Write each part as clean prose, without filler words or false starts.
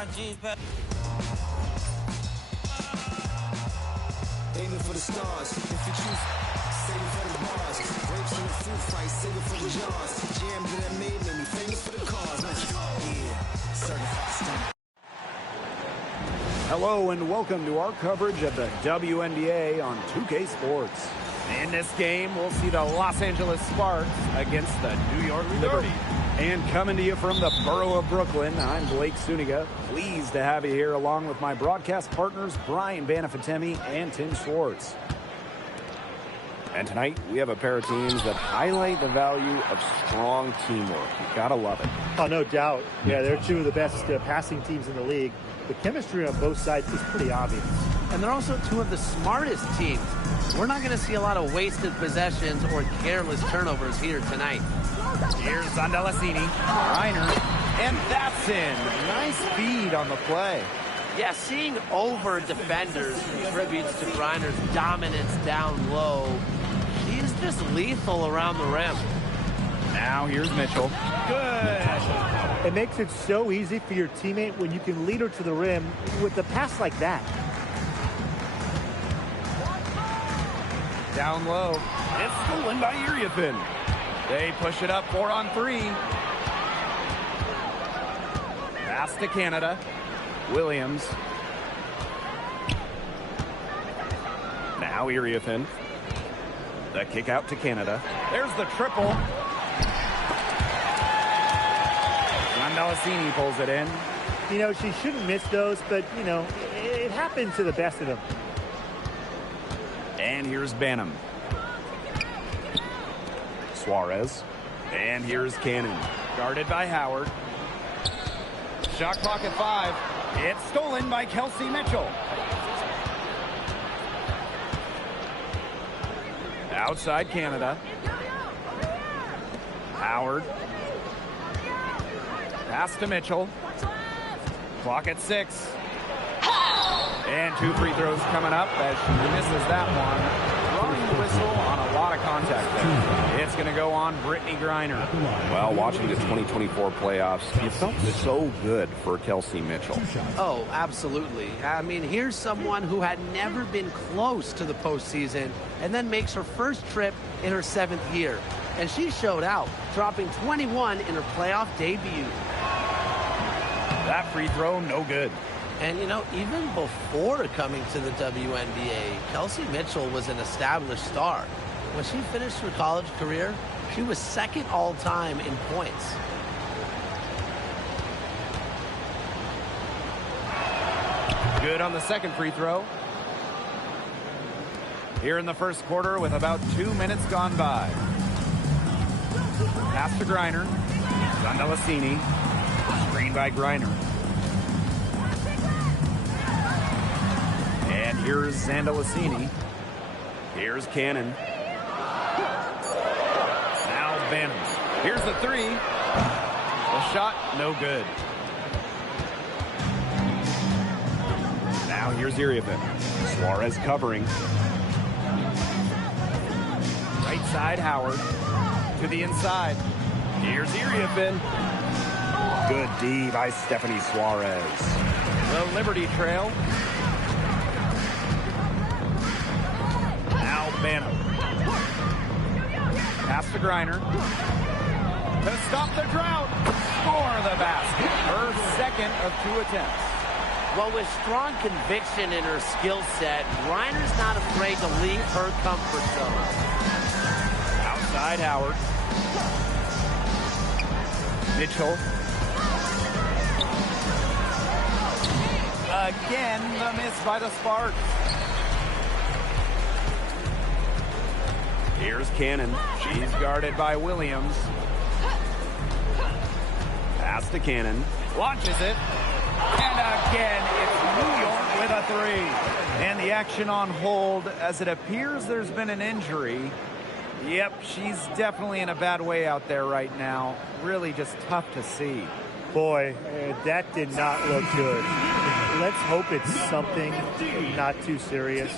Aiming for the stars, if you choose, saving for the bars. Grapes in the fruit fight, saving for the jars. Jam that made me famous for the cars. Yeah, certified stunner. Hello and welcome to our coverage of the WNBA on 2K Sports. In this game, we'll see the Los Angeles Sparks against the New York Liberty. And coming to you from the borough of Brooklyn, I'm Blake Suniga. Pleased to have you here along with my broadcast partners, Brian Banafatemi and Tim Schwartz. And tonight, we have a pair of teams that highlight the value of strong teamwork. You gotta love it. Oh, no doubt. Yeah, they're two of the best passing teams in the league. The chemistry on both sides is pretty obvious. And they're also two of the smartest teams. We're not going to see a lot of wasted possessions or careless turnovers here tonight. Here's Zandalasini, Reiner, and that's in. Nice feed on the play. Yeah, seeing over defenders contributes to Reiner's dominance down low. He's just lethal around the rim. Now here's Mitchell. Good. It makes it so easy for your teammate when you can lead her to the rim with a pass like that. Down low. It's stolen by Uriafin. They push it up 4-on-3. Pass to Canada. Williams. Now Uriafin. The kick out to Canada. There's the triple. Zandalasini pulls it in. You know, she shouldn't miss those, but, you know, it happens to the best of them. And here's Banham. Suarez. And here's Cannon. Guarded by Howard. Shot clock at 5. It's stolen by Kelsey Mitchell. Outside Canada. Howard. Pass to Mitchell. Clock at 6. And 2 free throws coming up as she misses that one. Drawing the whistle on a lot of contact there. It's going to go on Brittany Griner. Well, watching the 2024 playoffs, it felt so good for Kelsey Mitchell. Oh, absolutely. I mean, here's someone who had never been close to the postseason and then makes her first trip in her 7th year. And she showed out, dropping 21 in her playoff debut. That free throw, no good. And, you know, even before coming to the WNBA, Kelsey Mitchell was an established star. When she finished her college career, she was 2nd all-time in points. Good on the second free throw. Here in the first quarter with about 2 minutes gone by. Pass to Griner. Zandalasini. Screen by Griner. And here's Zandalasini. Here's Cannon. Now Banham. Here's the 3. The shot, no good. Now here's Uriafin. Suarez covering. Right side, Howard. To the inside. Here's Uriafin. Good D by Stephanie Suarez. The Liberty trail. Now Banham. Pass to Griner. To stop the drought. Score the basket. Her 2nd of 2 attempts. Well, with strong conviction in her skill set, Griner's not afraid to leave her comfort zone. Outside Howard. Mitchell. Again, the miss by the Sparks. Here's Cannon. She's guarded by Williams. Pass to Cannon. Launches it. And again, it's New York with a 3. And the action on hold as it appears there's been an injury. Yep, she's definitely in a bad way out there right now. Really just tough to see. Boy, that did not look good. Let's hope it's something not too serious.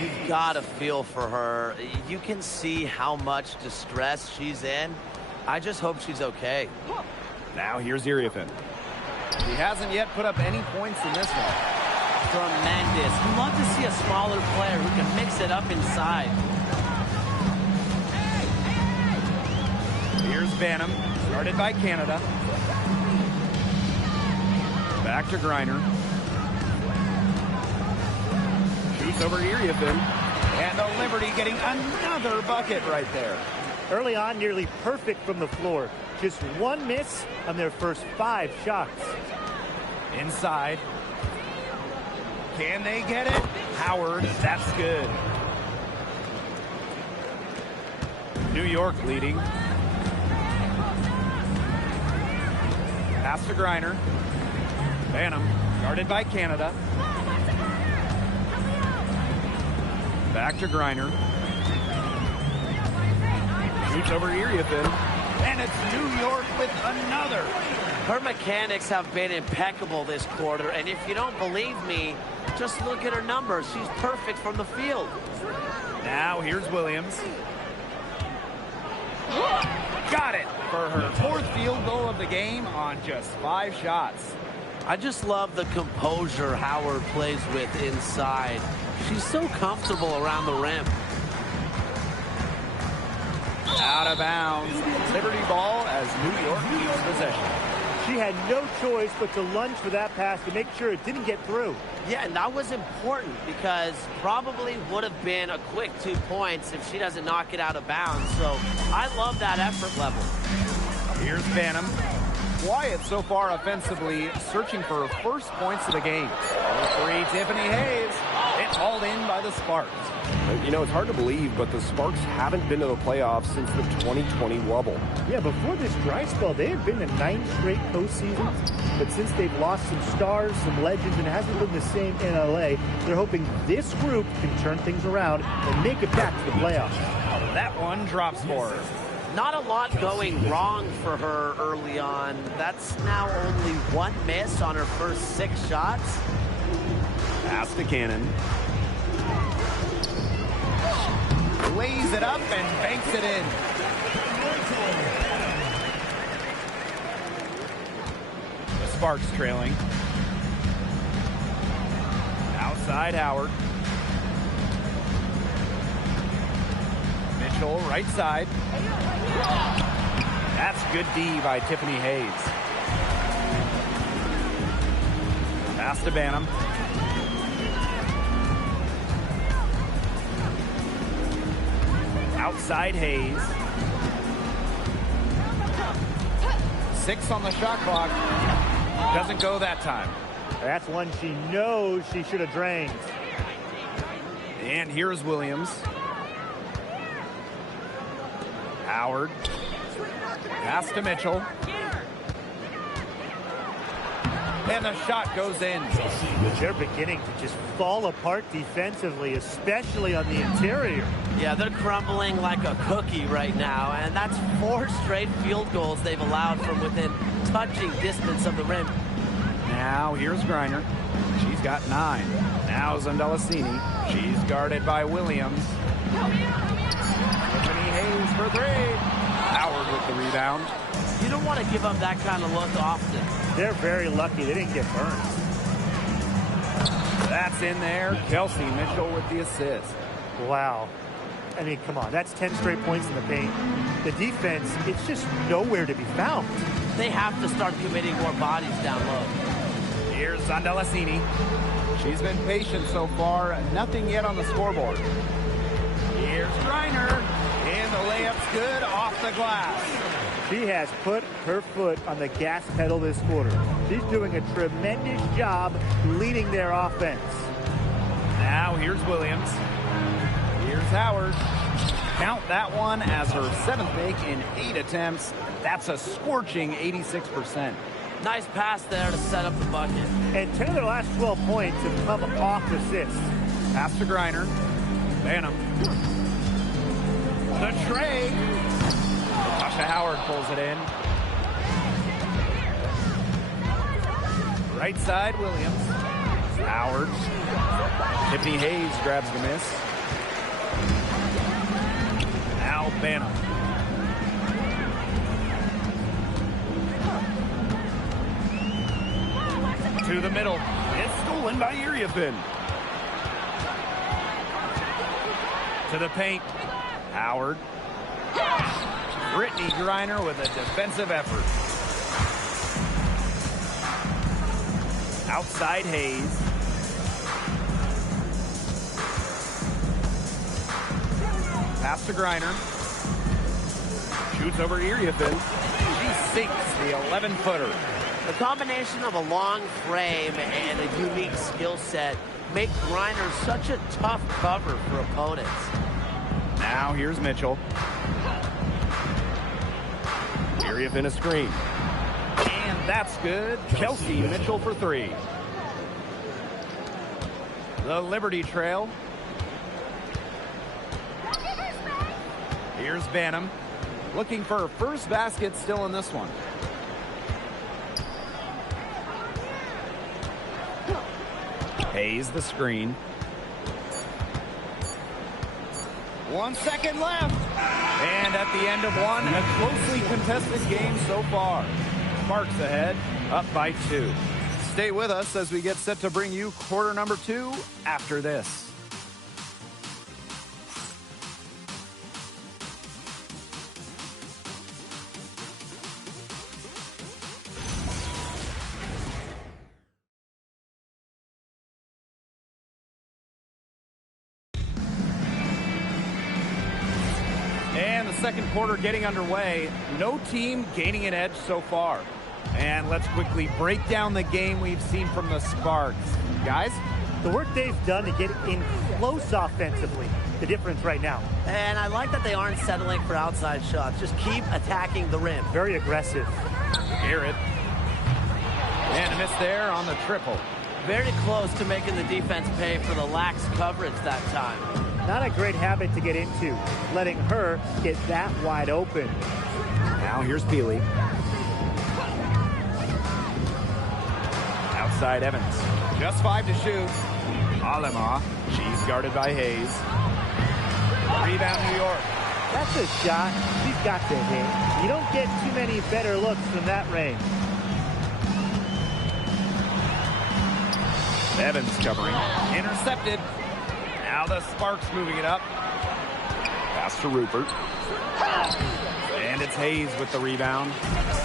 You've got to feel for her. You can see how much distress she's in. I just hope she's okay. Now here's Uriafin. He hasn't yet put up any points in this one. Tremendous. You love to see a smaller player who can mix it up inside. Here's Banham, started by Canada. Back to Griner. Shoots over Iriefin. And the Liberty getting another bucket right there. Early on, nearly perfect from the floor. Just one miss on their first 5 shots. Inside. Can they get it? Howard, that's good. New York leading. Pass to Griner. Banham, guarded by Canada. Back to Griner. Shoots over Iriefin. And it's New York with another. Her mechanics have been impeccable this quarter, and if you don't believe me, just look at her numbers. She's perfect from the field. Now here's Williams. Got it for her 4th field goal of the game on just 5 shots. I just love the composure Howard plays with inside. She's so comfortable around the rim. Out of bounds. Liberty ball as New York keeps possession. She had no choice but to lunge for that pass to make sure it didn't get through. Yeah, and that was important because probably would have been a quick 2 points if she doesn't knock it out of bounds. So I love that effort level. Here's Banham. Quiet so far offensively, searching for her first points of the game. 3, Tiffany Hayes. It's hauled in by the Sparks. You know, it's hard to believe, but the Sparks haven't been to the playoffs since the 2020 wobble. Yeah, before this dry spell, they had been to 9 straight postseasons. But since they've lost some stars, some legends, and it hasn't been the same in LA, they're hoping this group can turn things around and make it back to the playoffs. That one drops for her. Not a lot going wrong for her early on. That's now only 1 miss on her first 6 shots. Pass to Cannon. Lays it up and banks it in. The Sparks trailing. Outside Howard. Mitchell right side. That's good D by Tiffany Hayes. Pass to Banham. Outside Hayes. 6 on the shot clock. Doesn't go that time. That's one she knows she should have drained. And here's Williams. Howard. Pass to Mitchell. And the shot goes in. They're beginning to just fall apart defensively, especially on the interior. Yeah, they're crumbling like a cookie right now, and that's 4 straight field goals they've allowed from within touching distance of the rim. Now here's Griner. She's got 9. Now Zondelicini. She's guarded by Williams. Tiffany Hayes for 3. Howard with the rebound. You don't want to give up that kind of look often. They're very lucky they didn't get burned. That's in there. Kelsey Mitchell with the assist. Wow. I mean, come on. That's 10 straight points in the paint. The defense, it's just nowhere to be found. They have to start committing more bodies down low. Here's Zondelicini. She's been patient so far. Nothing yet on the scoreboard. Here's Griner. And the layup's good off the glass. She has put her foot on the gas pedal this quarter. She's doing a tremendous job leading their offense. Now here's Williams. Here's Howard. Count that one as her 7th make in 8 attempts. That's a scorching 86%. Nice pass there to set up the bucket. And 10 of their last 12 points have come off assists. Pass to Griner. Banham. The tray. Tasha Howard pulls it in. Right side, Williams. Howard. Tiffany Hayes grabs the miss. Now Banham. To the middle. It's stolen by Iriafin. To the paint. Howard. Brittany Griner with a defensive effort. Outside Hayes. Pass to Griner. Shoots over Iriafin. She sinks the 11-footer. The combination of a long frame and a unique skill set make Griner such a tough cover for opponents. Now here's Mitchell. Iriafin a screen. And that's good. Kelsey Mitchell for three. The Liberty trail. Here's Banham. Looking for her first basket still in this one. Hayes the screen. 1 second left. And at the end of one, a closely contested game so far. Sparks ahead, up by 2. Stay with us as we get set to bring you quarter number 2 after this. And the second quarter getting underway. No team gaining an edge so far. And let's quickly break down the game we've seen from the Sparks. Guys? The work they've done to get in close offensively, the difference right now. And I like that they aren't settling for outside shots. Just keep attacking the rim. Very aggressive. Garrett. And a miss there on the triple. Very close to making the defense pay for the lax coverage that time. Not a great habit to get into, letting her get that wide open. Now here's Peely. Outside Evans. Just 5 to shoot. Alema. She's guarded by Hayes. Rebound New York. That's a shot she's got to hit. You don't get too many better looks from that range. Evans covering. Intercepted. Now the Sparks moving it up. Pass to Rupert. And it's Hayes with the rebound.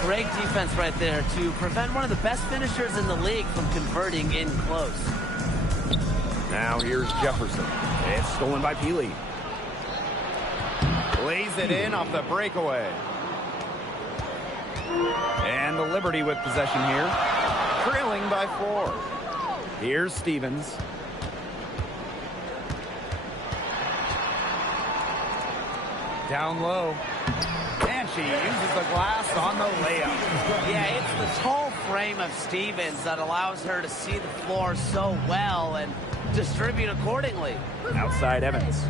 Great defense right there to prevent one of the best finishers in the league from converting in close. Now here's Jefferson. It's stolen by Peely. Lays it in off the breakaway. And the Liberty with possession here. Trailing by 4. Here's Stevens. Down low. And she uses the glass on the layup. Yeah, it's the tall frame of Stevens that allows her to see the floor so well and distribute accordingly. Outside Evans.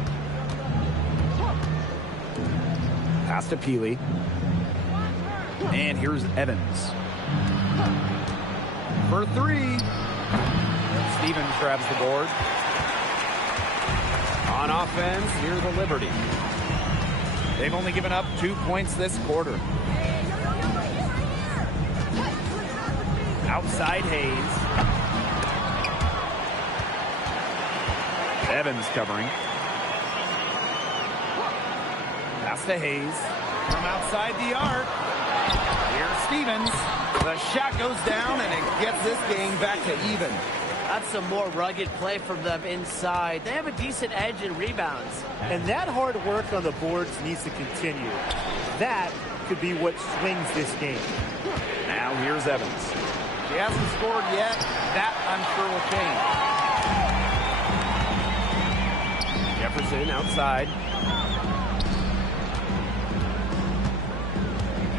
Pass to Peely. And here's Evans. For 3. Stevens grabs the board. On offense, here's the Liberty. They've only given up 2 points this quarter. Outside Hayes. Evans covering. Pass to Hayes. From outside the arc. Here's Stevens. The shot goes down and it gets this game back to even. That's some more rugged play from them inside. They have a decent edge in rebounds. And that hard work on the boards needs to continue. That could be what swings this game. Now here's Evans. She hasn't scored yet. That, I'm sure, will change. Jefferson outside.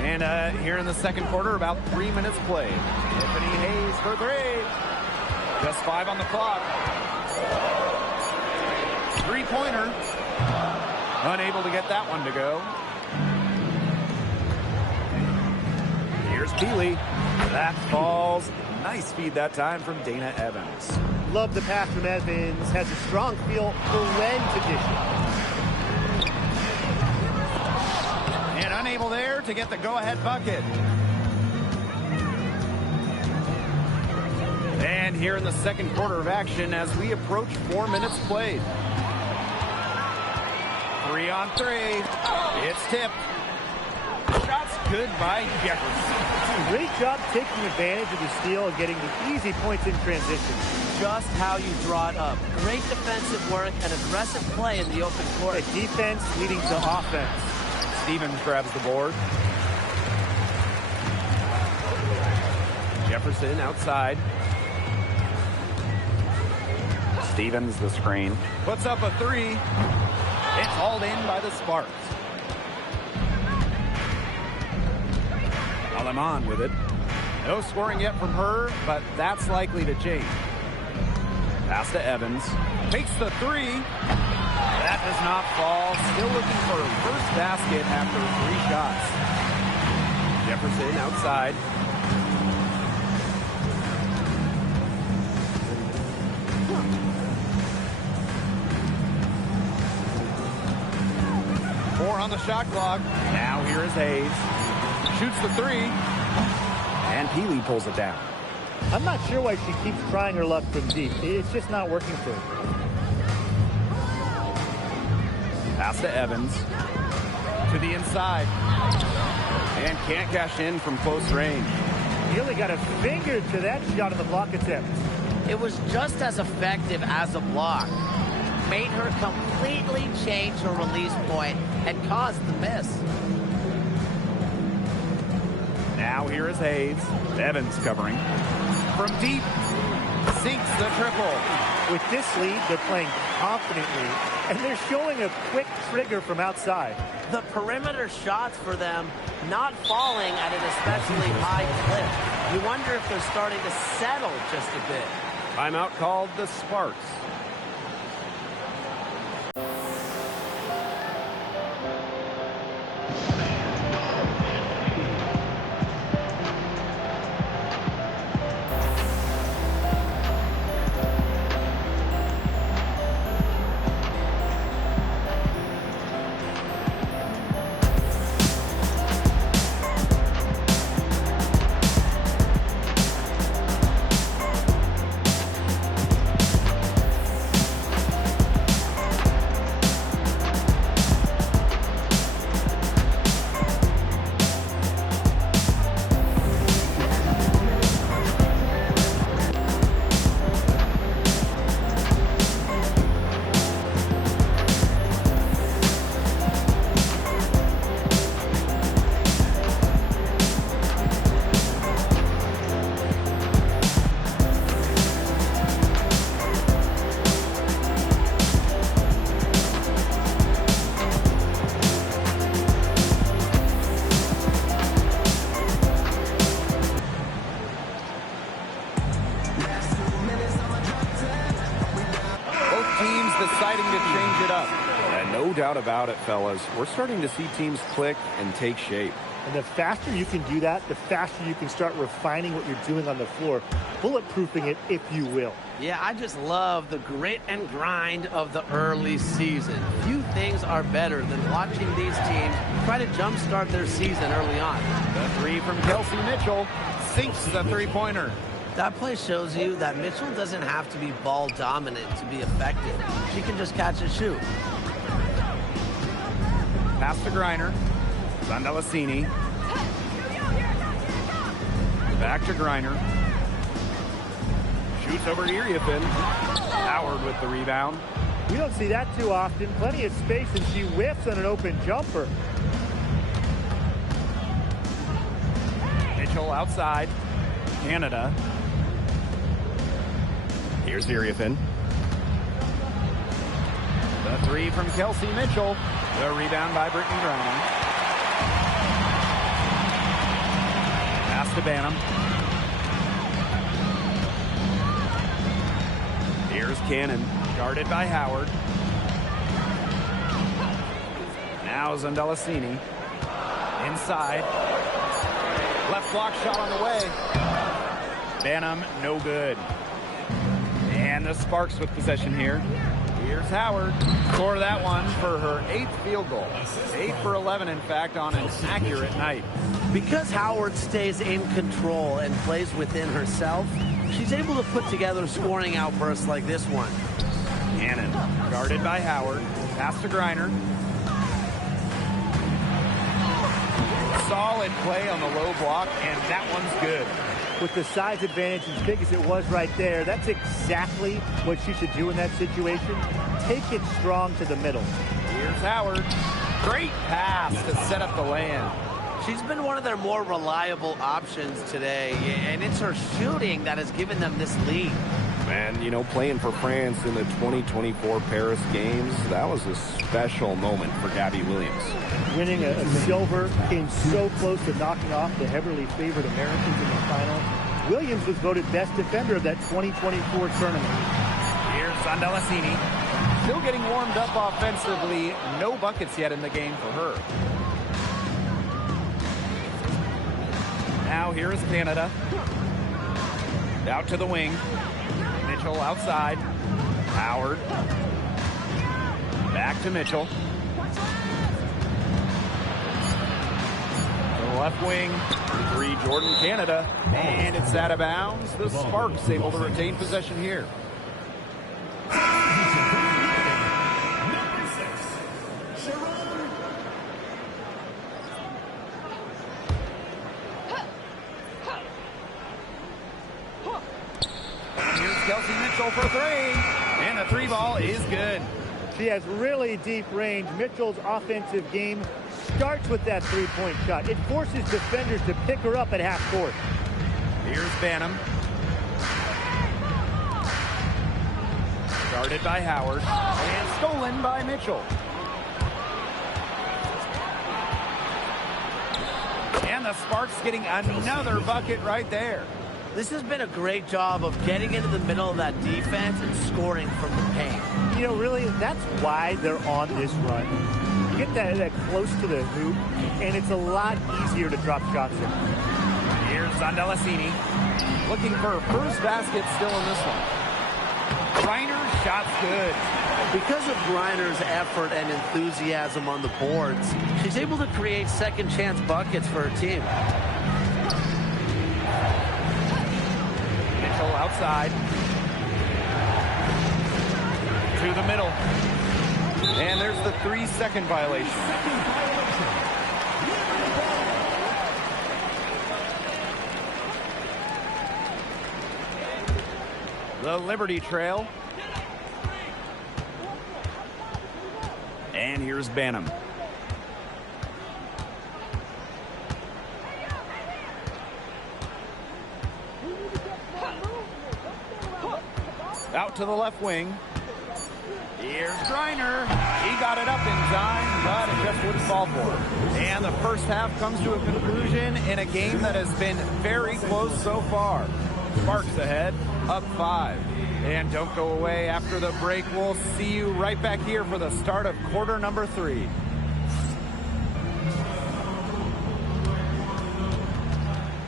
And here in the second quarter, about 3 minutes played. Tiffany Hayes for 3. Just 5 on the clock. 3-pointer. Unable to get that one to go. Here's Peely. That falls. Nice feed that time from Dana Evans. Love the pass from Evans. Has a strong feel for when to dish it. And unable there to get the go-ahead bucket. And here in the second quarter of action as we approach 4 minutes played. 3-on-3. It's tipped. Shot's good by Jefferson. Great job taking advantage of the steal and getting the easy points in transition. Just how you draw it up. Great defensive work and aggressive play in the open court. The defense leading to offense. Stevens grabs the board. Jefferson outside. Stevens the screen. Puts up a three. It's hauled in by the Sparks. Aleman with it. No scoring yet from her, but that's likely to change. Pass to Evans. Takes the three. That does not fall. Still looking for her first basket after 3 shots. Jefferson outside. On the shot clock. Now here is Hayes. Shoots the three. And Peely pulls it down. I'm not sure why she keeps trying her luck from deep. It's just not working for her. Pass to Evans. To the inside. And can't cash in from close range. He only got a finger to that shot on the block attempt. It was just as effective as a block. Made her completely change her release point and caused the miss. Now here is Hayes. Evans covering. From deep. Sinks the triple. With this lead, they're playing confidently, and they're showing a quick trigger from outside. The perimeter shots for them not falling at an especially high clip. You wonder if they're starting to settle just a bit. Timeout called the Sparks. deciding to change it up. And no doubt about it, fellas. We're starting to see teams click and take shape. And the faster you can do that, the faster you can start refining what you're doing on the floor, bulletproofing it, if you will. Yeah, I just love the grit and grind of the early season. Few things are better than watching these teams try to jumpstart their season early on. The three from Kelsey Mitchell sinks the three-pointer. That play shows you that Mitchell doesn't have to be ball dominant to be effective. She can just catch and shoot. Pass to Griner. Zandalasini. Back to Griner. Shoots over to Iriafin. Howard with the rebound. We don't see that too often. Plenty of space, and she whiffs on an open jumper. Mitchell outside. Canada. Here's Iriafin. The three from Kelsey Mitchell. The rebound by Brittany Browning. Pass to Banham. Here's Cannon, guarded by Howard. Now Zandalasini. Inside. Left block shot on the way. Banham, no good. And the Sparks with possession here. Here's Howard. Score that one for her 8th field goal. 8 for 11, in fact, on an accurate night. Because Howard stays in control and plays within herself, she's able to put together scoring outbursts like this one. Cannon, guarded by Howard. Pass to Griner. Solid play on the low block, and that one's good. With the size advantage as big as it was right there, that's exactly what she should do in that situation. Take it strong to the middle. Here's Howard. Great pass to set up the land. She's been one of their more reliable options today, and it's her shooting that has given them this lead. And, you know, playing for France in the 2024 Paris Games, that was a special moment for Gabby Williams. Winning a silver, came so close to knocking off the heavily favored Americans in the final. Williams was voted best defender of that 2024 tournament. Here's Zondalassini. Still getting warmed up offensively. No buckets yet in the game for her. Now here is Canada. Out to the wing. Mitchell outside. Howard. Back to Mitchell. To the left wing. 3 Jordan Canada. And it's out of bounds. The Sparks able to retain possession here. For 3, and the 3 ball is good. She has really deep range. Mitchell's offensive game starts with that 3-point shot. It forces defenders to pick her up at half court. Here's Banham. Guarded by Howard, and stolen by Mitchell. And the Sparks getting another bucket right there. This has been a great job of getting into the middle of that defense and scoring from the paint. You know, really, that's why they're on this run. You get that close to the hoop, and it's a lot easier to drop shots in. Here's Zondalassini. Looking for her first basket still in this one. Griner's shot's good. Because of Griner's effort and enthusiasm on the boards, she's able to create second chance buckets for her team. Outside to the middle, and there's the 3-second violation. The Liberty Trail, and here's Banham. Out to the left wing. Here's Griner. He got it up in time, but it just wouldn't fall for him. And the first half comes to a conclusion in a game that has been very close so far. Sparks ahead, up 5. And don't go away after the break. We'll see you right back here for the start of quarter number 3.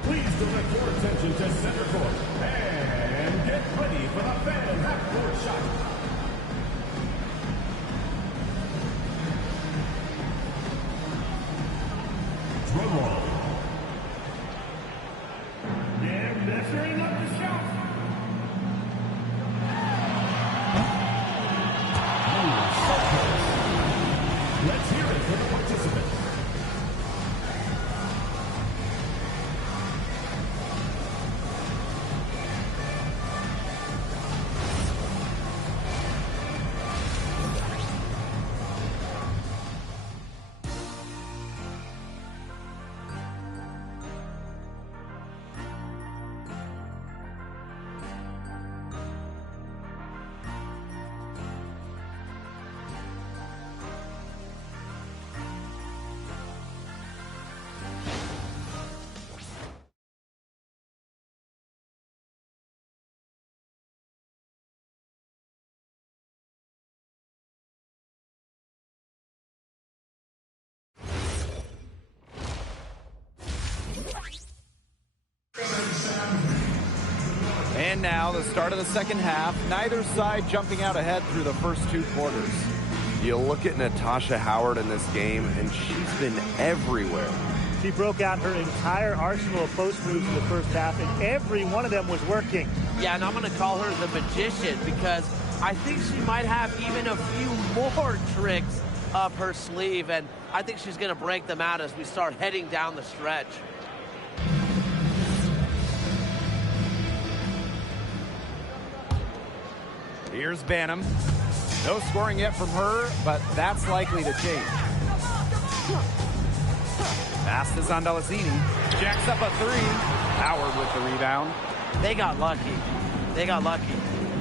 Please direct your attention to center court. And get ready for the fan half-court shot. Drum roll. And measuring up the shot. Let's hear it for the participants. And now the start of the second half. Neither side jumping out ahead through the first 2 quarters. You look at Natasha Howard in this game, and she's been everywhere. She broke out her entire arsenal of post moves in the first half, and every one of them was working. Yeah, and I'm going to call her the magician because I think she might have even a few more tricks up her sleeve, and I think she's going to break them out as we start heading down the stretch. Here's Banham. No scoring yet from her, but that's likely to change. Pass to Zondalesini. Jacks up a three. Howard with the rebound. They got lucky. They got lucky.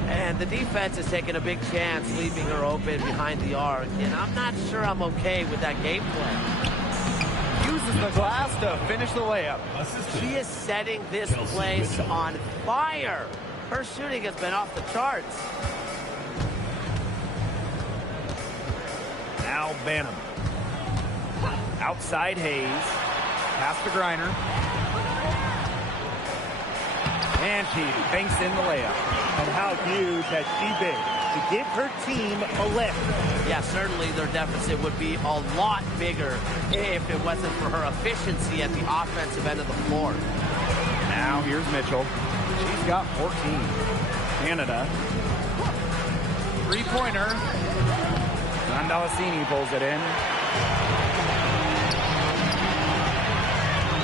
And the defense is taking a big chance, leaving her open behind the arc. And I'm not sure I'm okay with that game plan. Uses the glass to finish the layup. She is setting this place on fire. Her shooting has been off the charts. Now Banham. Outside Hayes. Pass to Griner. And she banks in the layup. And how huge has she been to give her team a lift? Yeah, certainly their deficit would be a lot bigger if it wasn't for her efficiency at the offensive end of the floor. Now here's Mitchell. She's got 14. Canada. Three-pointer. Zondalesini pulls it in.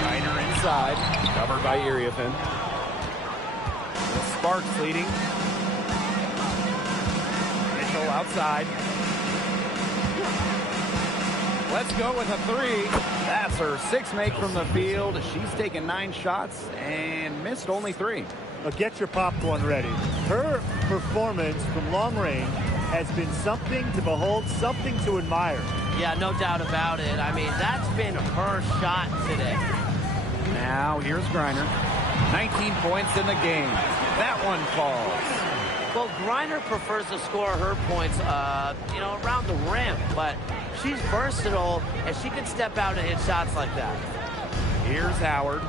Reiner inside. Covered by Iriafin. The Sparks leading. Mitchell outside. Let's go with a three. That's her sixth make from the field. She's taken 9 shots and missed only 3. Well, get your popcorn ready. Her performance from long range has been something to behold, something to admire. Yeah, no doubt about it. I mean, that's been her shot today. Now here's Griner. 19 points in the game. That one falls. Well, Griner prefers to score her points, around the rim, but she's versatile, and she can step out and hit shots like that. Here's Howard.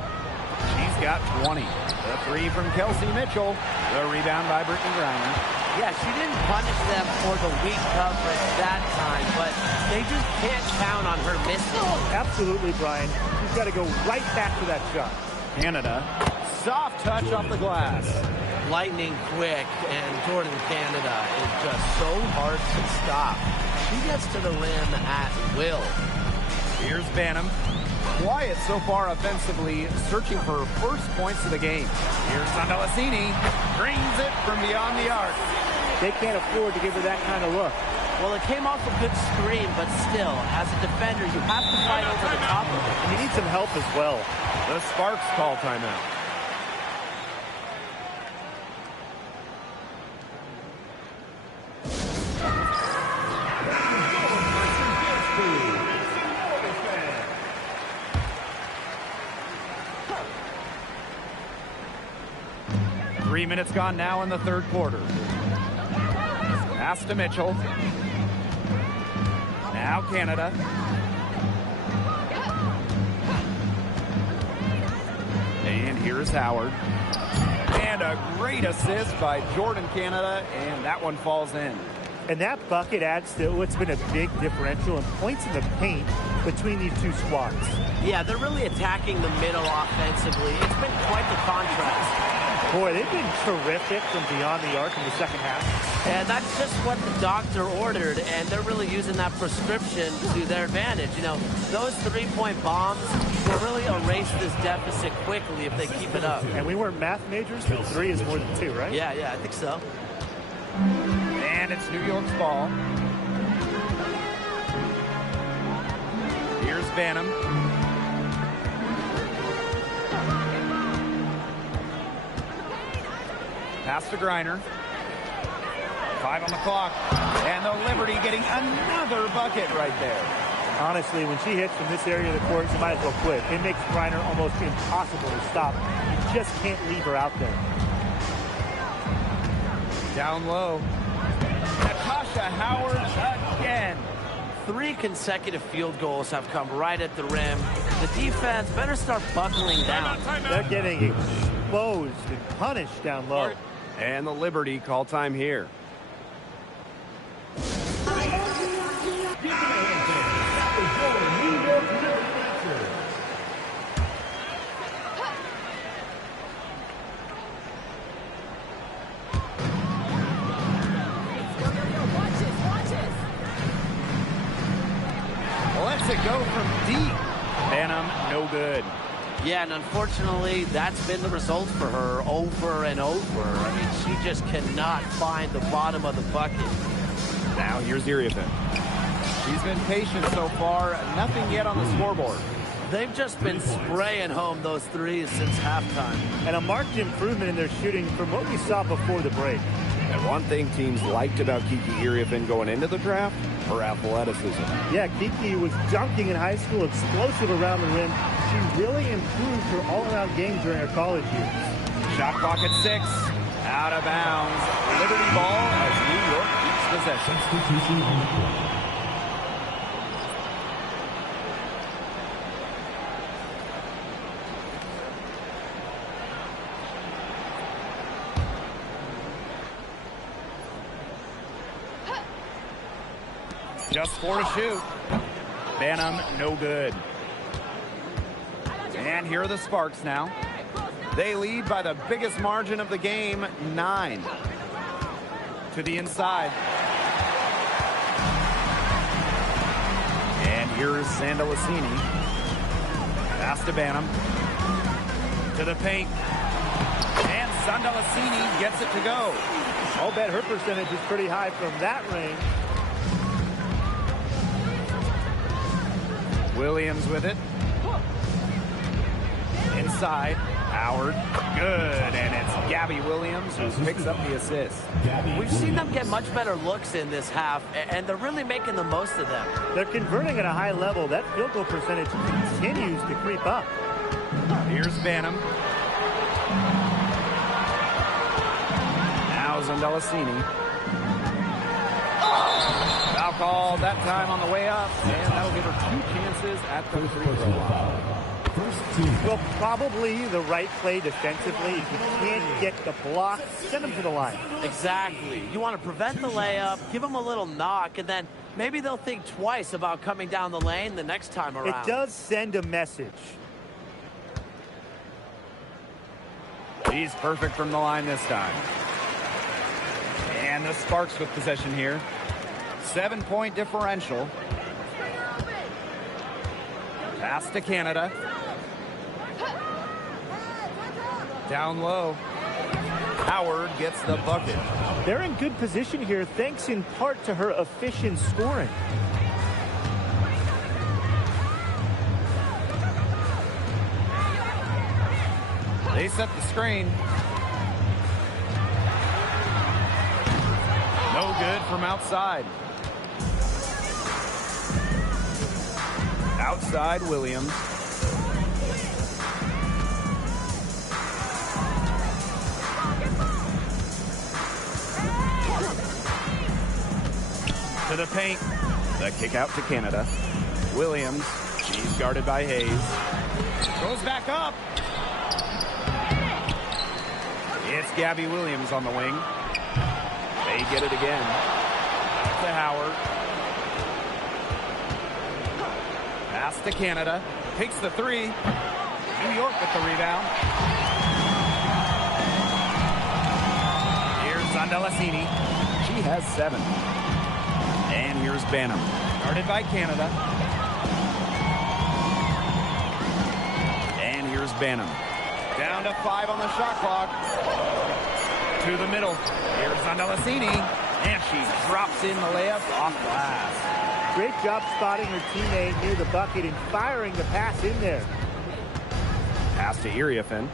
She's got 20. The three from Kelsey Mitchell. The rebound by Brittany Griner. Yeah, she didn't punish them for the weak coverage that time, but they just can't count on her missing. Absolutely, Brian. She's got to go right back to that shot. Canada. Soft touch off the glass. Lightning quick, and Jordan Canada is just so hard to stop. She gets to the rim at will. Here's Banham. Quiet so far offensively, searching for her first points of the game. Here's Zondalesini. Drains it from beyond the arc. They can't afford to give her that kind of look. Well, it came off a good screen, but still, as a defender, you have to fight over the top of it. And you need some help as well. The Sparks call timeout. Three minutes gone now in the third quarter. Pass to Mitchell. Now Canada. And here's Howard. And a great assist by Jordan Canada, and that one falls in. And that bucket adds to what's been a big differential in points in the paint between these two squads. Yeah, they're really attacking the middle offensively. It's been quite the contrast. Boy, they've been terrific from beyond the arc in the second half. And that's just what the doctor ordered, and they're really using that prescription to their advantage. You know, those three-point bombs will really erase this deficit quickly if they keep it up. And we weren't math majors, but 3 is more than 2, right? Yeah, I think so. And it's New York's ball. Here's Banham. Pass to Griner. 5 on the clock. And the Liberty getting another bucket right there. Honestly, when she hits from this area of the court, you might as well quit. It makes Griner almost impossible to stop. You just can't leave her out there. Down low. Natasha Howard again. 3 consecutive field goals have come right at the rim. The defense better start buckling down. They're getting exposed and punished down low. And the Liberty call time here. go from deep. Banham, no good. Yeah, and unfortunately, that's been the result for her over and over. I mean, she just cannot find the bottom of the bucket. Now here's Iriafen. She's been patient so far. Nothing yet on the scoreboard. They've just been spraying home those threes since halftime. And a marked improvement in their shooting from what we saw before the break. And one thing teams liked about Kiki Iriafen going into the draft, her athleticism. Yeah, Kiki was dunking in high school, explosive around the rim. She really improved her all-around game during her college years. Shot clock at 6. Out of bounds. Liberty ball as New York keeps possession. Substitution on the court. Just 4 to shoot. Banham, no good. And here are the Sparks now. They lead by the biggest margin of the game, 9. To the inside. And here's Sandalicini. Pass to Banham. To the paint. And Sandalicini gets it to go. I'll bet her percentage is pretty high from that range. Williams with it. Inside. Howard. Good. And it's Gabby Williams who picks up the assist. We've seen them get much better looks in this half, and they're really making the most of them. They're converting at a high level. That field goal percentage continues to creep up. Here's Banham. Now Sandalicini. Foul call that time on the way up, and that'll give her 2 chances at the free throw line. Well, probably the right play defensively. If you can't get the block, send them to the line. Exactly. You want to prevent the layup, give them a little knock, and then maybe they'll think twice about coming down the lane the next time around. It does send a message. He's perfect from the line this time. And the Sparks with possession here. 7-point differential. Pass to Canada. Down low. Howard gets the bucket. They're in good position here, thanks in part to her efficient scoring. They set the screen. No good from outside. Outside Williams. To the paint. The kick out to Canada. Williams. She's guarded by Hayes. Goes back up. It's Gabby Williams on the wing. They get it again. To Howard. Pass to Canada. Takes the 3. New York with the rebound. Here's Sandalicini. She has 7. And here's Banham. Guarded by Canada. And here's Banham. Down to 5 on the shot clock. To the middle. Here's Sandalicini. And she drops in the layup off glass. Great job spotting her teammate near the bucket and firing the pass in there. Pass to Iriafen.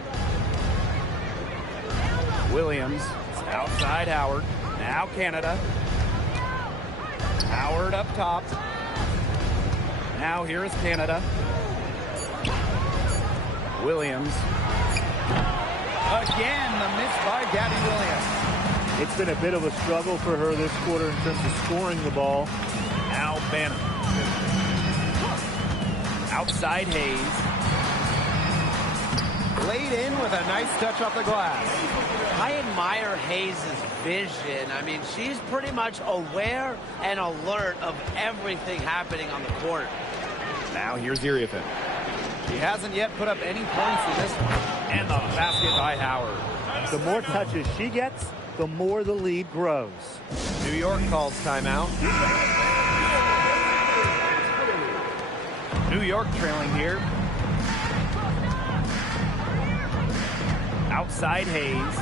Williams. Outside Howard. Now Canada. Howard up top. Now here is Canada. Williams. Again, the miss by Gabby Williams. It's been a bit of a struggle for her this quarter in terms of scoring the ball. Now Banham. Outside Hayes. Laid in with a nice touch off the glass. I admire Hayes' vision. I mean, she's pretty much aware and alert of everything happening on the court. Now here's Iriafen. She hasn't yet put up any points in this one. And the basket by Howard. The more touches she gets, the more the lead grows. New York calls timeout. New York trailing here. Outside Hayes.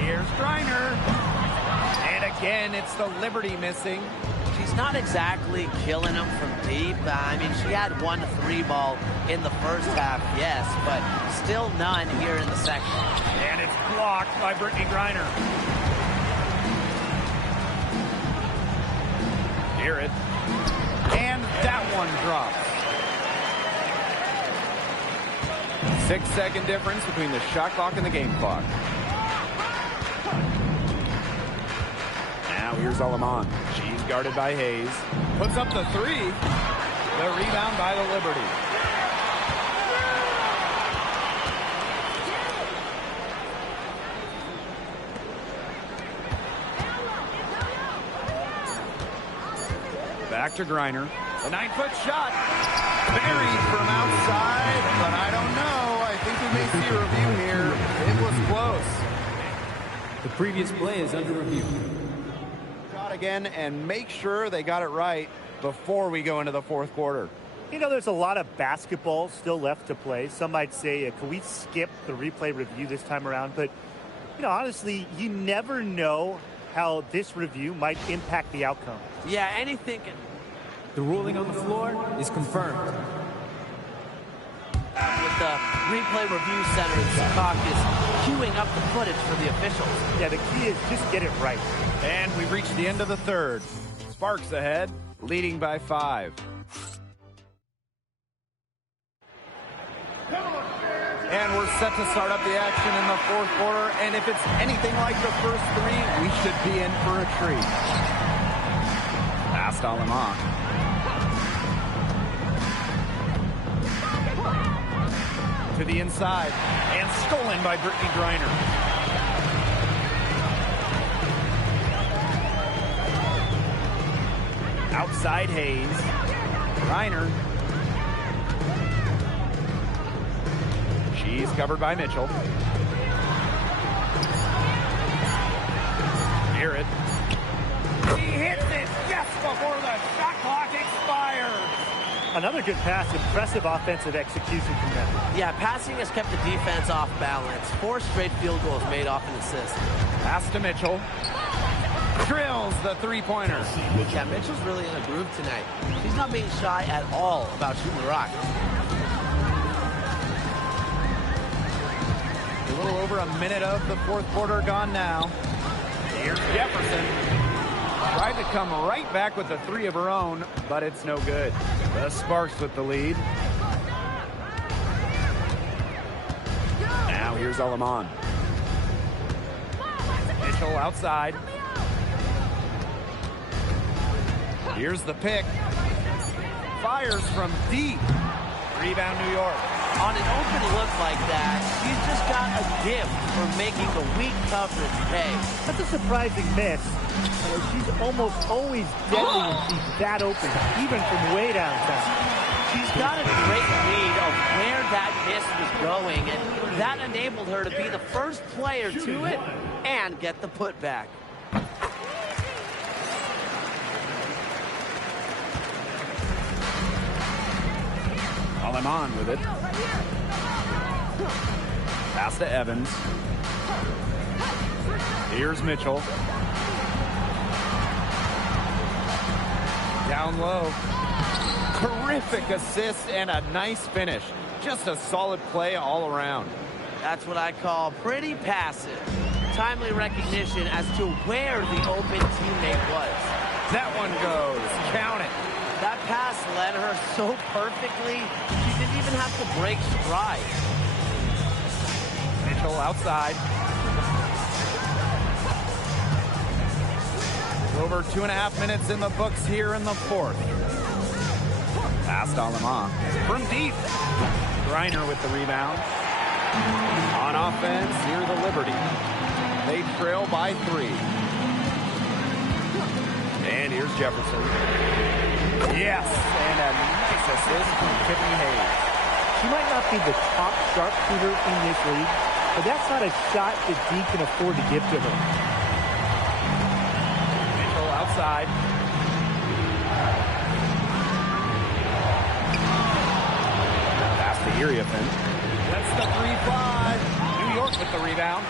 Here's Griner. And again, it's the Liberty missing. She's not exactly killing them from deep. I mean, she had 1 3-ball in the first half, yes, but still none here in the second. And it's blocked by Brittany Griner. Hear it. And that one drops. 6-second difference between the shot clock and the game clock. Now here's Alamon. She's guarded by Hayes. Puts up the 3. The rebound by the Liberty. Back to Griner. A 9-foot shot. Buried from outside, but I don't know. I think we may see a review here. It was close. The previous play is under review. Shot again and make sure they got it right before we go into the fourth quarter. You know, there's a lot of basketball still left to play. Some might say, can we skip the replay review this time around? But, you know, honestly, you never know how this review might impact the outcome. Yeah, anything. The ruling on the floor is confirmed. With the replay review center in Secaucus queuing up the footage for the officials. Yeah, the key is just get it right. And we've reached the end of the third. Sparks ahead, leading by 5. And we're set to start up the action in the fourth quarter. And if it's anything like the first 3, we should be in for a treat. Passed Alamon. To the inside. And stolen by Brittany Griner. Outside Hayes. Griner. She's covered by Mitchell. Hear it. He hits it just before the shot clock expires. Another good pass. Impressive offensive execution from them. Yeah, passing has kept the defense off balance. 4 straight field goals made off an assist. Pass to Mitchell. Drills the 3-pointer. Yeah, Mitchell's really in a groove tonight. She's not being shy at all about shooting the rock. A little over a minute of the fourth quarter gone now. Here's Jefferson. Tried to come right back with the 3 of her own, but it's no good. The Sparks with the lead. Now here's Alamon. Mitchell outside. Here's the pick. Fires from deep. Rebound New York. On an open look like that, she's just got a gift for making the weak coverage pay. That's a surprising miss. She's almost always deadly when she's that open, even from way downtown. She's got a great read of where that miss was going, and that enabled her to be the first player to it and get the putback. Alamon with it. Pass to Evans. Here's Mitchell. Down low. Terrific assist and a nice finish. Just a solid play all around. That's what I call pretty passive. Timely recognition as to where the open teammate was. That one goes. Count it. That pass led her so perfectly, she didn't even have to break stride. Mitchell outside. Over 2.5 minutes in the books here in the fourth. Pass to Alamon. From deep. Griner with the rebound. On offense, here the Liberty. They trail by 3. And here's Jefferson. Yes, and a nice assist from Tiffany Hayes. She might not be the top sharpshooter in this league, but that's not a shot that D can afford to give to her. Mitchell outside. Iriafen. That's the 3-5. New York with the rebound.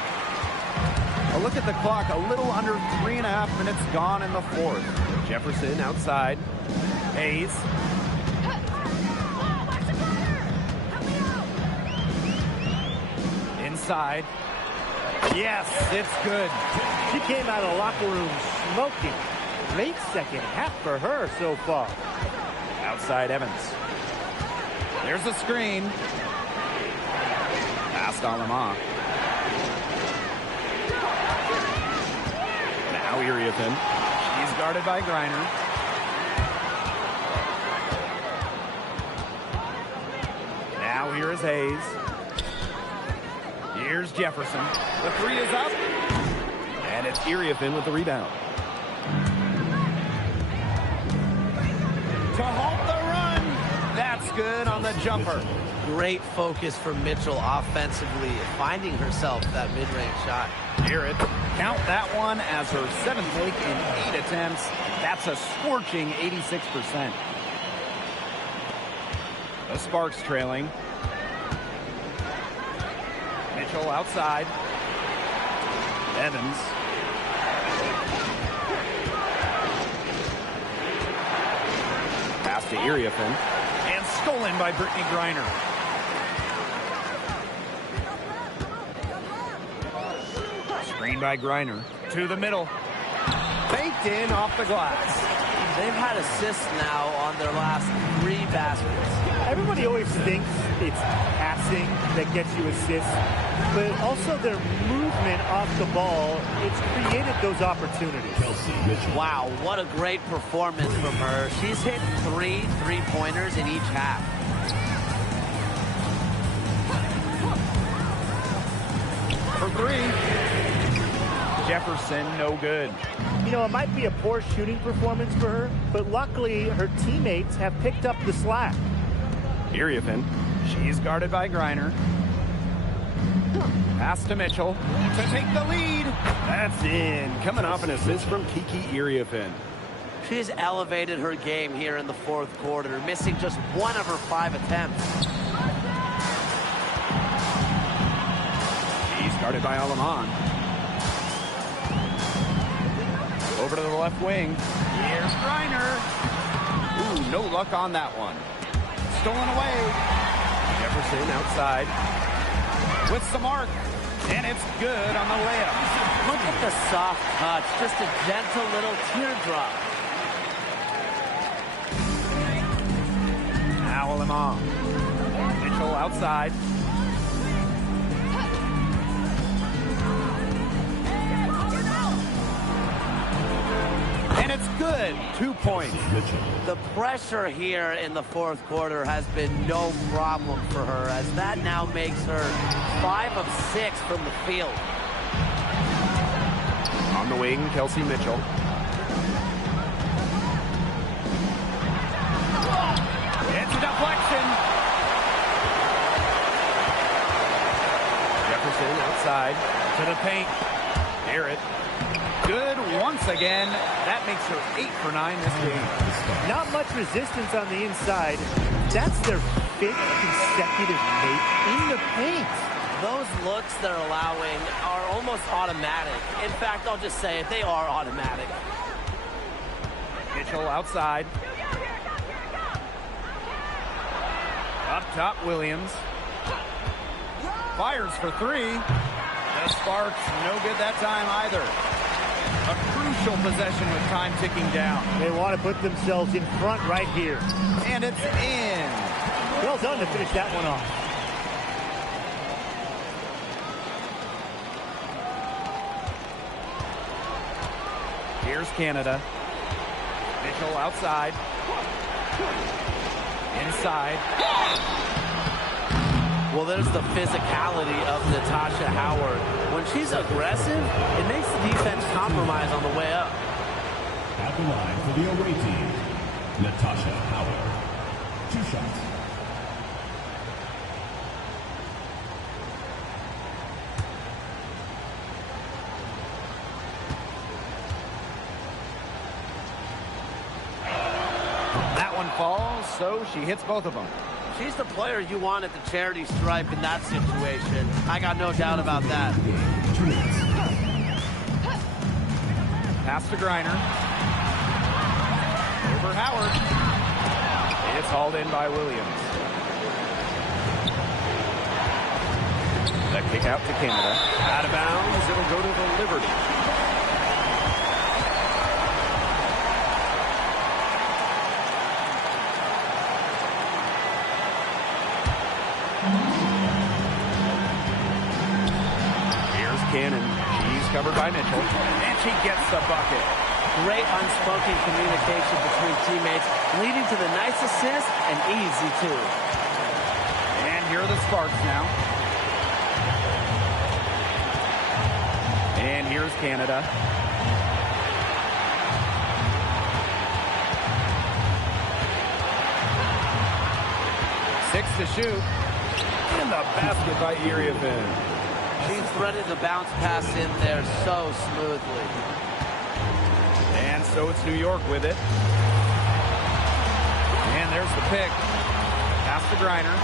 A look at the clock. A little under 3.5 minutes gone in the fourth. Jefferson outside. Hayes. Inside. Yes, it's good. She came out of the locker room smoking. Great second half for her so far. Outside Evans. There's the screen. Past Alama. Now Iriafen. She's guarded by Griner. Now here is Hayes. Here's Jefferson. The three is up. And it's Iriafen with the rebound. To halt the run. That's good on the jumper. Great focus for Mitchell offensively, finding herself that mid-range shot. Garrett, count that one as her 7th make in 8 attempts. That's a scorching 86%. The Sparks trailing. Mitchell outside. Evans. Pass to Iriafen. And stolen by Brittany Griner. Screen by Griner. To the middle. Banked in off the glass. They've had assists now on their last 3 baskets. Everybody always thinks it's passing that gets you assists, but also their movement off the ball, it's created those opportunities. Wow, what a great performance from her. She's hit 3 3-pointers in each half. For 3. Jefferson, no good. You know, it might be a poor shooting performance for her, but luckily her teammates have picked up the slack. Iriafen. She's guarded by Griner. Pass to Mitchell to take the lead. That's in. Coming off an assist from Kiki Iriafen. She's elevated her game here in the fourth quarter, missing just 1 of her 5 attempts. She's guarded by Alaman. Over to the left wing. Here's Griner. Ooh, no luck on that one. Stolen away. Jefferson outside. With some arc. And it's good on the layup. Look at the soft touch. Just a gentle little teardrop. Now Alaman. Mitchell outside. And it's good. 2 points. The pressure here in the fourth quarter has been no problem for her, as that now makes her 5 of 6 from the field. On the wing, Kelsey Mitchell. It's a deflection. Jefferson outside to the paint. Garrett. Good once again. That makes her 8 for 9 this game. Not much resistance on the inside. That's their 5th consecutive make in the paint. Those looks they're allowing are almost automatic. In fact, I'll just say it, they are automatic. Mitchell outside. Up top, Williams. Fires for 3. The Sparks, no good that time either. A crucial possession with time ticking down. They want to put themselves in front right here. And it's in. Well done to finish that one off. Here's Canada. Mitchell outside. Inside. Well, there's the physicality of Natasha Howard. When she's aggressive, it makes the defense compromise on the way up. At the line for the away team, Natasha Howard. 2 shots. That one falls, so she hits both of them. She's the player you want at the charity stripe in that situation. I got no doubt about that. Pass to Griner. Over Howard. It's hauled in by Williams. The kick out to Canada. Out of bounds. It'll go to the Liberty. Here's Cannon. She's covered by Mitchell. And she gets the bucket. Great unspoken communication between teammates, leading to the nice assist and easy two. And here are the Sparks now. And here's Canada. Six to shoot. And the basket by Iriafen. She threaded the bounce pass in there so smoothly. And so it's New York with it. And there's the pick. Pass to Griner.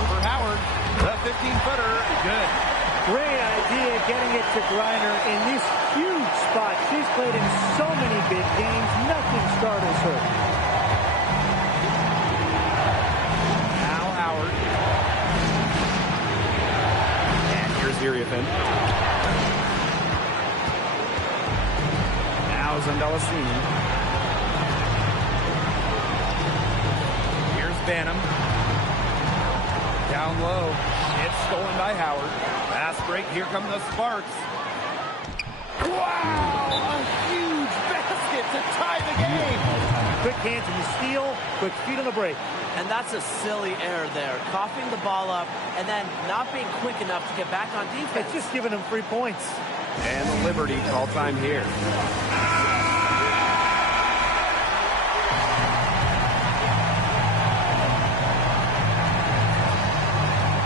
Over Howard. The 15-footer. Good. Great idea getting it to Griner in this huge spot. She's played in so many big games. Nothing startles her. Now Howard. And here's Iriafen. Now Zundelicini. Here's Banham. Down low. It's stolen by Howard. Fast break. Here come the Sparks. Wow! A huge basket to tie the game. Quick hands in the steal, quick feet on the break. And that's a silly error there. Coughing the ball up and then not being quick enough to get back on defense. It's just giving them 3 points. And the Liberty call time here.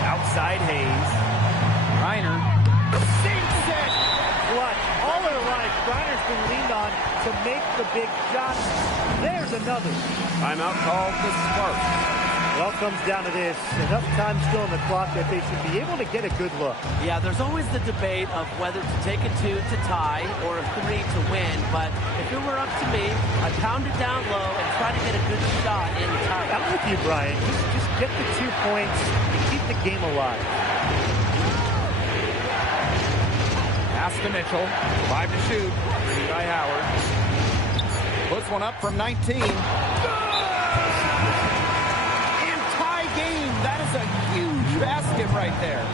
Outside Hayes. Griner. Sinks it! Clutch. All her life, Griner's been leaned on to make the big shots. There's another. Timeout called the Sparks. It all comes down to this. Enough time still on the clock that they should be able to get a good look. Yeah, there's always the debate of whether to take a 2 to tie or a 3 to win. But if it were up to me, I'd pound it down low and try to get a good shot in tight. I'm with you, Brian. Just get the 2 points and keep the game alive. Pass to Mitchell. 5 to shoot. Three by Howard. Puts one up from 19. And tie game. That is a huge basket right there.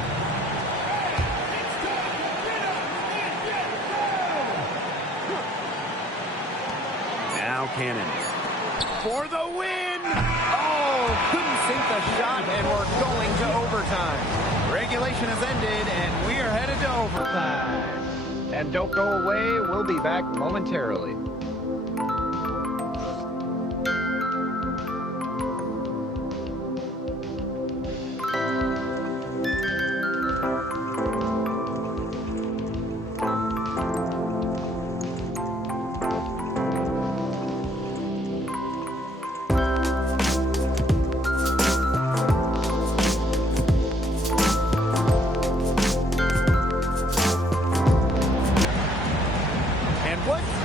Now Cannon. For the win! Oh, couldn't sink the shot, and we're going to overtime. Regulation has ended, and we are headed to overtime. And don't go away. We'll be back momentarily.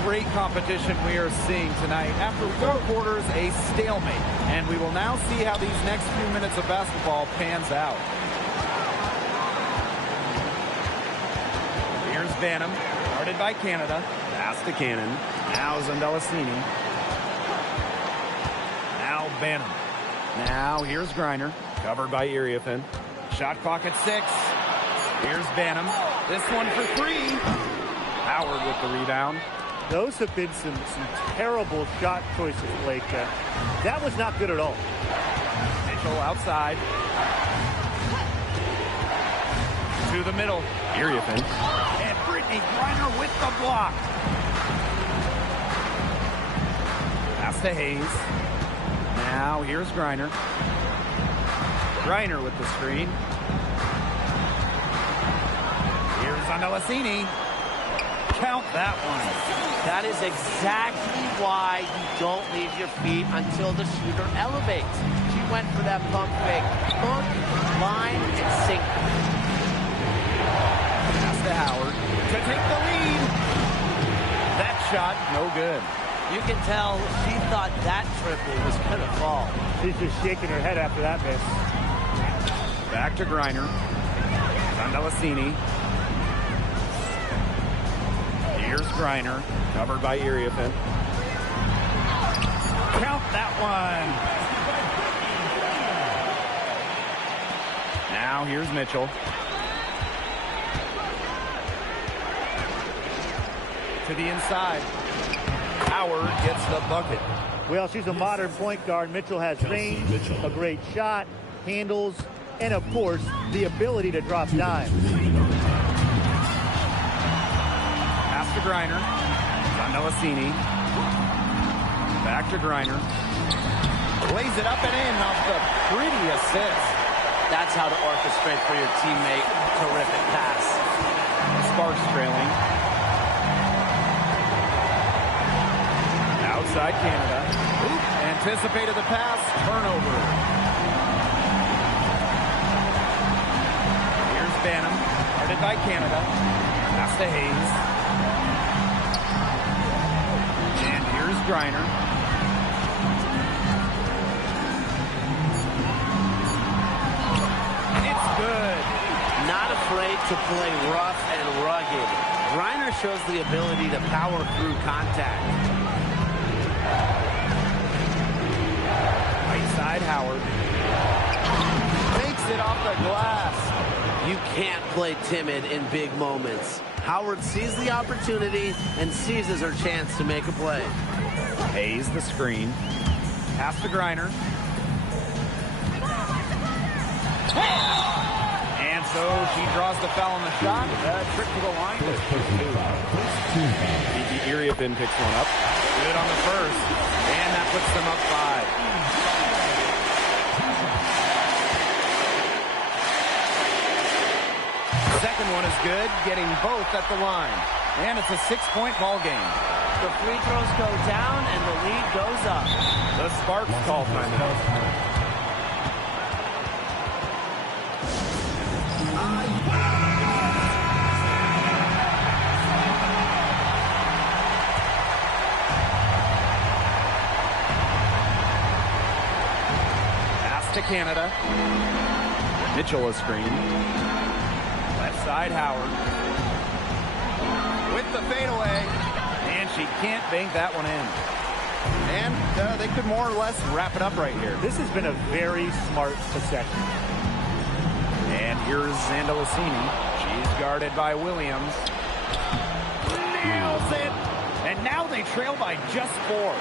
Great competition we are seeing tonight. After 4 quarters, a stalemate. And we will now see how these next few minutes of basketball pans out. Here's Banham, guarded by Canada. Pass to Cannon. Now Zundelicini. Now Banham. Now here's Griner, covered by Iriafen. Shot clock at 6. Here's Banham. This one for 3. Howard with the rebound. Those have been some terrible shot choices, Blake. That was not good at all. Mitchell outside. To the middle. Iriafen. And Brittany Griner with the block. Pass to Hayes. Now here's Griner. Griner with the screen. Here's Zundelicini. Count that one. That is exactly why you don't leave your feet until the shooter elevates. She went for that pump fake. Hook, line, and sink. Pass to Howard to take the lead. That shot, no good. You can tell she thought that triple was going to fall. She's just shaking her head after that miss. Back to Griner. Sandalacini. Here's Griner, covered by Iriafen. Count that one. Now here's Mitchell. To the inside. Howard gets the bucket. Well, she's a modern point guard. Mitchell has range, a great shot, handles, and of course, the ability to drop dimes. Pass to Griner. Sandalacini. Back to Griner. Lays it up and in off the pretty assist. That's how to orchestrate for your teammate. Terrific pass. Sparks trailing. Outside Canada. Oop, anticipated the pass. Turnover. Here's Banham. Guarded by Canada. Pass to Hayes. And here's Griner. It's good. Not afraid to play rough and rugged. Griner shows the ability to power through contact. Right side Howard. Takes it off the glass. You can't play timid in big moments. Howard sees the opportunity and seizes her chance to make a play. Hayes the screen. Pass to Griner. And so she draws the foul on the shot. Trick to the line. Iriafen picks one up. Good on the first. And that puts them up 5. Second one is good, getting both at the line. And it's a 6-point ball game. The free throws go down and the lead goes up. The Sparks call timeout. Pass to Canada. Mitchell a screen. Left side Howard. With the fadeaway. And she can't bank that one in. And they could more or less wrap it up right here. This has been a very smart possession. And here's Sandalacini. She's guarded by Williams. Nails it! And now they trail by just 4.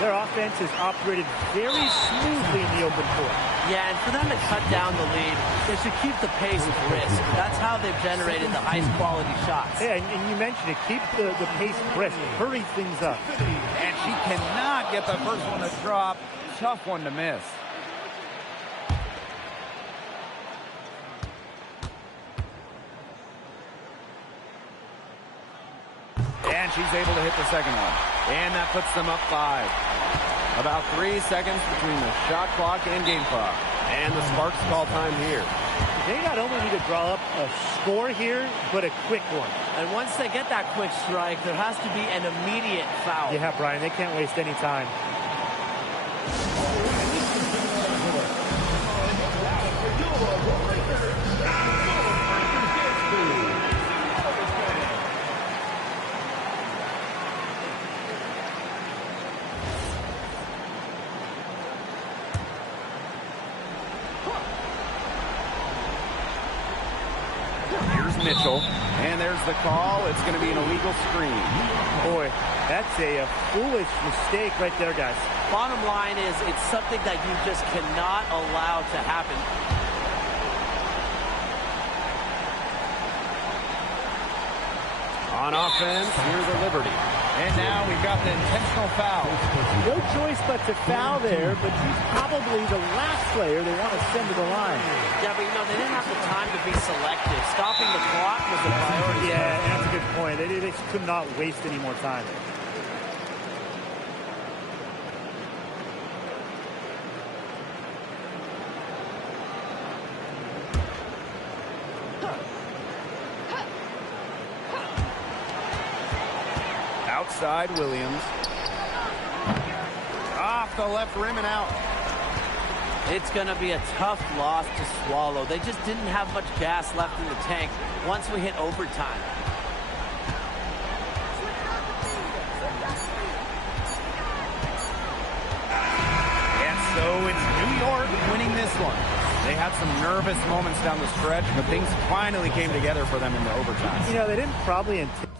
Their offense has operated very smoothly in the open court. Yeah, and for them to cut down the lead, they should keep the pace brisk. That's how they've generated the highest quality shots. Yeah, and you mentioned it. Keep the pace brisk. Hurry things up. And she cannot get the first one to drop. Tough one to miss. And she's able to hit the second one. And that puts them up 5. About 3 seconds between the shot clock and game clock. And the Sparks call time here. They not only need to draw up a score here, but a quick one. And once they get that quick strike, there has to be an immediate foul. Yeah, Brian, they can't waste any time. Mitchell, and there's the call. It's going to be an illegal screen. Boy, that's a foolish mistake right there, guys. Bottom line is it's something that you just cannot allow to happen. On offense, here's the Liberty. And now we've got the intentional foul. No choice but to foul there, but she's probably the last player they want to send to the line. Yeah, but they didn't have the time to be selective. Stopping the clock was a priority. Yeah, that's a good point. point. They could not waste any more time. Outside Williams. Off the left rim and out. It's going to be a tough loss to swallow. They just didn't have much gas left in the tank once we hit overtime. And so it's New York winning this one. They had some nervous moments down the stretch, but things finally came together for them in the overtime. You know, they didn't probably anticipate